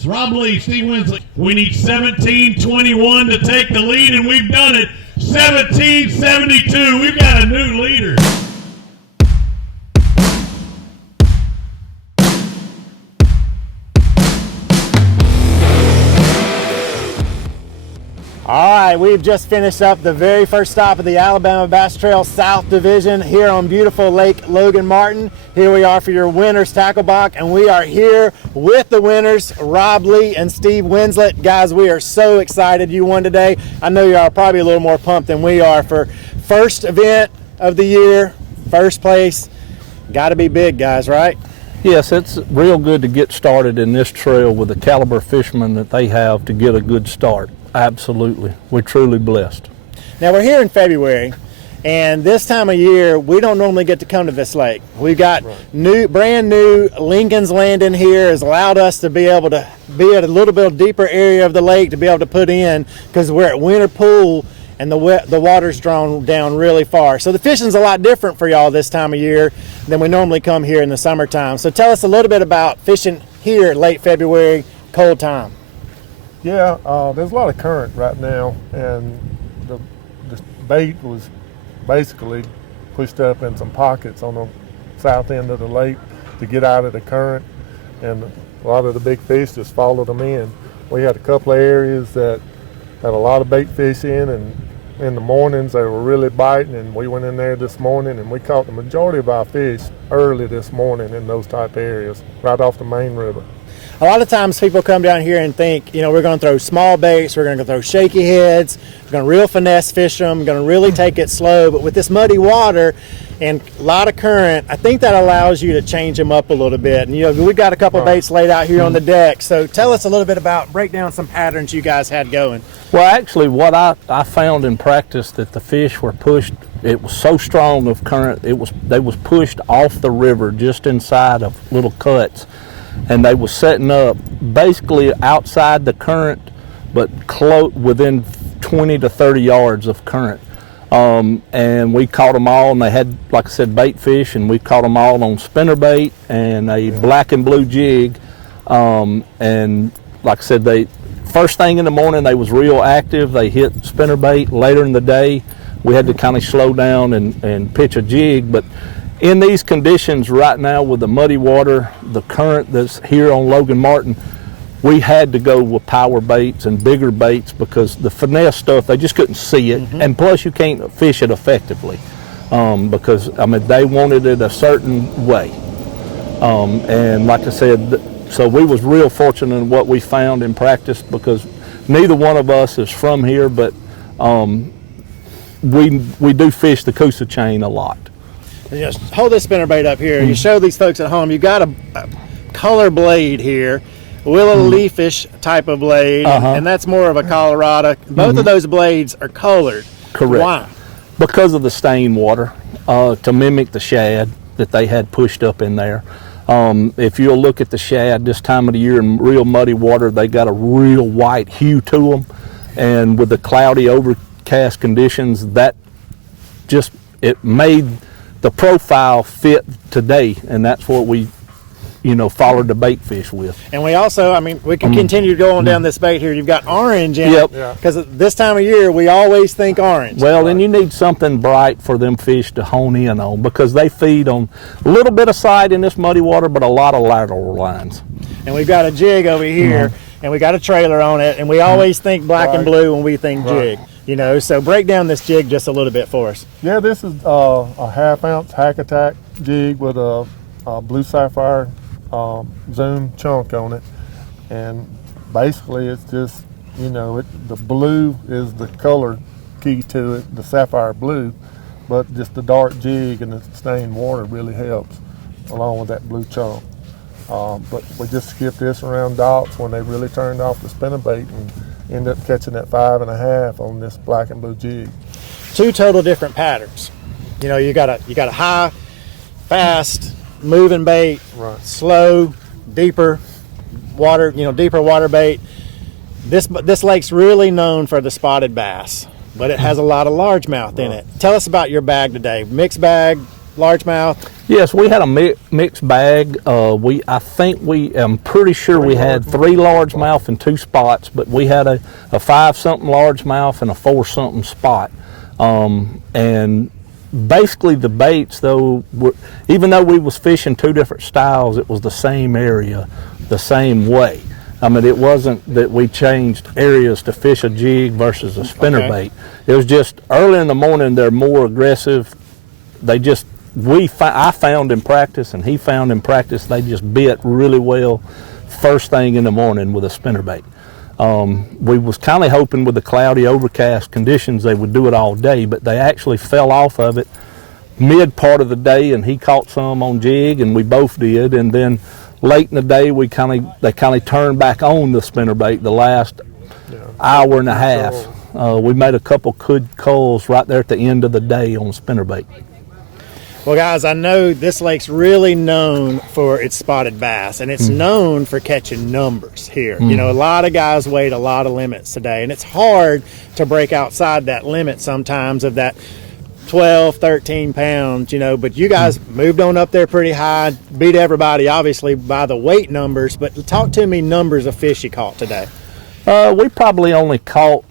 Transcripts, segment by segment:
It's Rob Lee, Steve Winslett. We need 1721 to take the lead, and we've done it. 1772. We've got a new leader. All right, we've just finished up the very first stop of the Alabama Bass Trail South Division here on beautiful Lake Logan Martin. Here we are for your winners tackle box, and we are here with the winners, Rob Lee and Steve Winslett. Guys, we are so excited you won today. I know you are probably a little more pumped than we are for first event of the year, first place. Got to be big, guys, right? Yes, it's real good to get started in this trail with the caliber of fishermen that they have to get a good start. Absolutely. We're truly blessed. Now we're here in February, and this time of year we don't normally get to come to this lake. We've got brand new Lincoln's Landing here has allowed us to be able to be at a little bit deeper area of the lake to be able to put in, because we're at winter pool and the water's drawn down really far. So the fishing's a lot different for y'all this time of year than we normally come here in the summertime. So tell us a little bit about fishing here late February, cold time. Yeah, there's a lot of current right now, and the bait was basically pushed up in some pockets on the south end of the lake to get out of the current, and a lot of the big fish just followed them in. We had a couple of areas that had a lot of bait fish and in the mornings they were really biting, and we went in there this morning and we caught the majority of our fish early this morning in those type areas, right off the main river. A lot of times people come down here and think, you know, we're going to throw small baits, we're going to throw shaky heads, we're going to real finesse fish them, we're going to really take it slow. But with this muddy water and a lot of current, I think that allows you to change them up a little bit. And, you know, we've got a couple of baits laid out here on the deck. So tell us a little bit about, break down some patterns you guys had going. Well, actually, what I found in practice that the fish were pushed, it was so strong of current, they was pushed off the river just inside of little cuts. And they were setting up basically outside the current, but within 20 to 30 yards of current. And we caught them all, and they had, like I said, bait fish, and we caught them all on spinnerbait and a black and blue jig. And like I said, first thing in the morning they was real active. They hit spinnerbait. Later in the day we had to kind of slow down and pitch a jig. But in these conditions right now with the muddy water, the current that's here on Logan Martin, we had to go with power baits and bigger baits because the finesse stuff, they just couldn't see it. And plus you can't fish it effectively because, I mean, they wanted it a certain way. And like I said, so we was real fortunate in what we found in practice because neither one of us is from here, but we do fish the Coosa chain a lot. Just hold this spinnerbait up here. You show these folks at home, you got a color blade here, willow leafish type of blade, and that's more of a Colorado. Both of those blades are colored. Correct. Why? Because of the stain water, to mimic the shad that they had pushed up in there. If you'll look at the shad this time of the year in real muddy water, they got a real white hue to them, and with the cloudy overcast conditions, that just, it made the profile fit today, and that's what we, you know, followed the bait fish with. And we also, I mean, we can continue going down this bait here. You've got orange in it, because this time of year we always think orange. Well, then you need something bright for them fish to hone in on, because they feed on a little bit of sight in this muddy water, but a lot of lateral lines. And we've got a jig over here, and we got a trailer on it, and we always think black and blue when we think jig. You know, so break down this jig just a little bit for us. Yeah, this is a half-ounce hack attack jig with a blue sapphire zoom chunk on it, and basically it's just, you know, the blue is the color key to it, the sapphire blue, but just the dark jig and the stained water really helps along with that blue chunk. But we just skipped this around docks when they really turned off the spinnerbait and ended up catching that 5.5 on this black and blue jig. Two total different patterns. You know, you got a high, fast, moving bait, slow, deeper water, you know, deeper water bait. This lake's really known for the spotted bass, but it has a lot of largemouth in it. Tell us about your bag today. Mixed bag, largemouth? Yes, we had a mixed bag. I'm pretty sure we had 3 largemouth and 2 spots, but we had a 5-something largemouth and a 4-something spot. And basically the baits, though, even though we was fishing 2 different styles, it was the same area, the same way. I mean, it wasn't that we changed areas to fish a jig versus a spinnerbait. It was just early in the morning they're more aggressive. I found in practice and he found in practice they just bit really well first thing in the morning with a spinnerbait. We was kind of hoping with the cloudy overcast conditions they would do it all day, but they actually fell off of it mid part of the day, and he caught some on jig and we both did, and then late in the day they kind of turned back on the spinnerbait the last hour and a half. We made a couple good calls right there at the end of the day on spinnerbait. Well, guys, I know this lake's really known for its spotted bass, and it's known for catching numbers here. You know, a lot of guys weighed a lot of limits today, and it's hard to break outside that limit sometimes of that 12, 13 pounds, you know, but you guys moved on up there pretty high, beat everybody, obviously, by the weight numbers, but talk to me numbers of fish you caught today. We probably only caught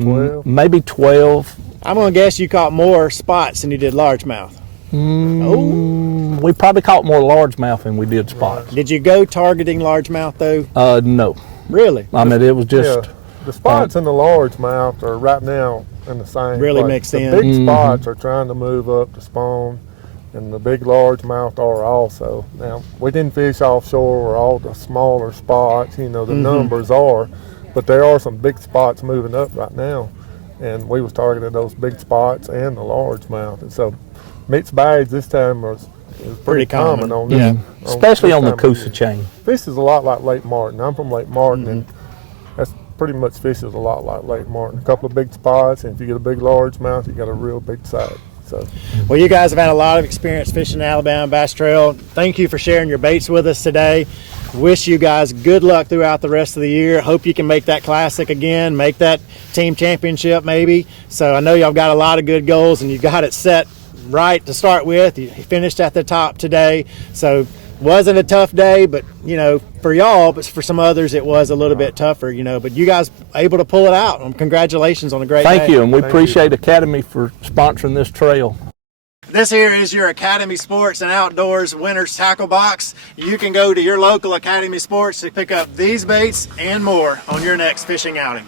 12. Maybe 12. I'm going to guess you caught more spots than you did largemouth. We probably caught more largemouth than we did spots. Did you go targeting largemouth, though? No. Really? I mean, it was just... The spots and the largemouth are right now in the same really place. mixed the in. big spots are trying to move up to spawn, and the big largemouth are also. Now, we didn't fish offshore where all the smaller spots, you know, the numbers are, but there are some big spots moving up right now, and we was targeting those big spots and the largemouth, and so mixed bags this time is pretty common on this. Yeah. especially on the this time of Coosa year. chain. Fish is a lot like Lake Martin. I'm from Lake Martin, and that's pretty much fish is a lot like Lake Martin. A couple of big spots, and if you get a big largemouth, you got a real big size. So, Well, you guys have had a lot of experience fishing the Alabama Bass Trail. Thank you for sharing your baits with us today. Wish you guys good luck throughout the rest of the year. Hope you can make that classic again, make that team championship maybe. So I know y'all got a lot of good goals, and you got it set right to start with. You finished at the top today. So wasn't a tough day, but you know, for y'all, but for some others it was a little bit tougher, you know, but you guys able to pull it out, and congratulations on a great day. Thank you, and we appreciate Academy for sponsoring this trail. This here is your Academy Sports and Outdoors Winner's Tackle Box. You can go to your local Academy Sports to pick up these baits and more on your next fishing outing.